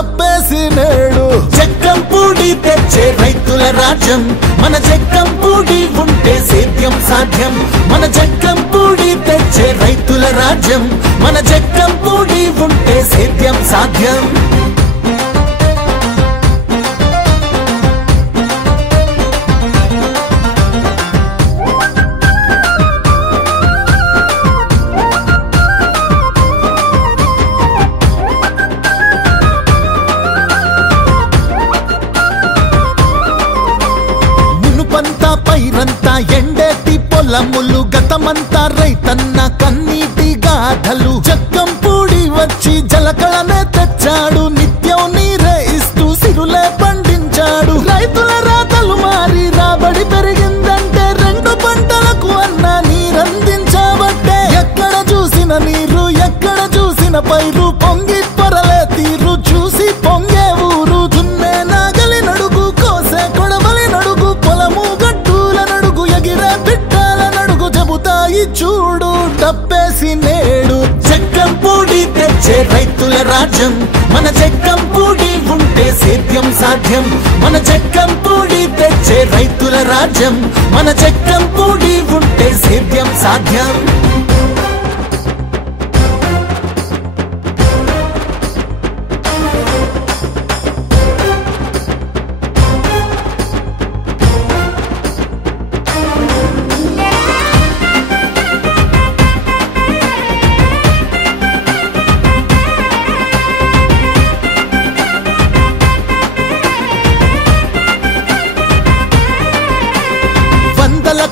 డబ్బేసి నేడు జక్కంపూడి తెచ్చే రైతుల రాజ్యం మన జక్కంపూడి ఉంటే సేద్యం సాధ్యం మన జక్కంపూడి తెచ్చే రైతుల రాజ్యం మన జక్కంపూడి ఉంటే సేద్యం సాధ్యం పైరంతా ఎండేటి పొలములు గతమంతా రైతన్న కన్నీటి గాథలు జక్కంపూడి వచ్చి జలకళనే తెచ్చాడు నిత్యం నీరే ఇస్తూ సిరులే పండించాడు రైతుల రాతలు మారి రాబడి పెరిగిందంటే రెండు పంటలకు అన్న నీరందించాబట్టే ఎక్కడ చూసిన నీరు ఎక్కడ చూసిన పైరు పొంగి పొరలే తీరు చూసి పొంగే ఊరు దున్నే నాగలి నడుగు కోసే కొడవలి నడుగు పొలము చెబుతాయి చూడు డబ్బేసి నేడు జక్కంపూడి తెచ్చే రైతుల రాజ్యం మన జక్కంపూడి ఉంటే సేద్యం సాధ్యం మన జక్కంపూడి తెచ్చే రైతుల రాజ్యం మన జక్కంపూడి ఉంటే సేద్యం సాధ్యం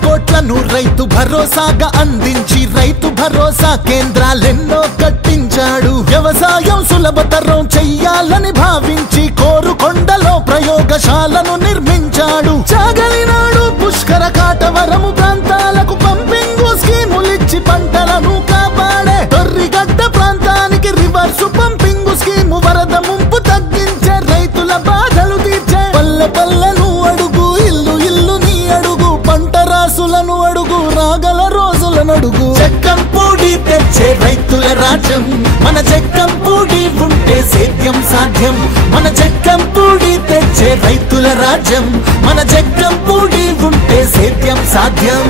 కోట్లను రైతు భరోసాగా అందించి రైతు భరోసా కేంద్రాలెన్నో కట్టించాడు వ్యవసాయం సులభతరం చెయ్యాలని భావించి కోరుకొండలో ప్రయోగశాలను నిర్మించాడు చాగలినాడు పుష్కర కాటవరము ప్రాంతాలకు పంపింగ్ స్కీములిచ్చి పంటలను కాపాడే దొర్రిగడ్డ ప్రాంతానికి రివర్స్ పంపింగ్ స్కీము వరద ముంపు తగ్గించే రైతుల బాధలు తీర్చే పల్లె పల్లెను అడుగు ఇల్లు ఇల్లు నీ అడుగు పంట రాసులను అడుగు రాగల రోజులను అడుగు జక్కంపూడి తెచ్చే రైతుల రాజ్యం మన జక్కంపూడి ఉంటే సేద్యం సాధ్యం మన జక్కంపూడి తెచ్చే రైతుల రాజ్యం మన జక్కంపూడి ఉంటే సేద్యం సాధ్యం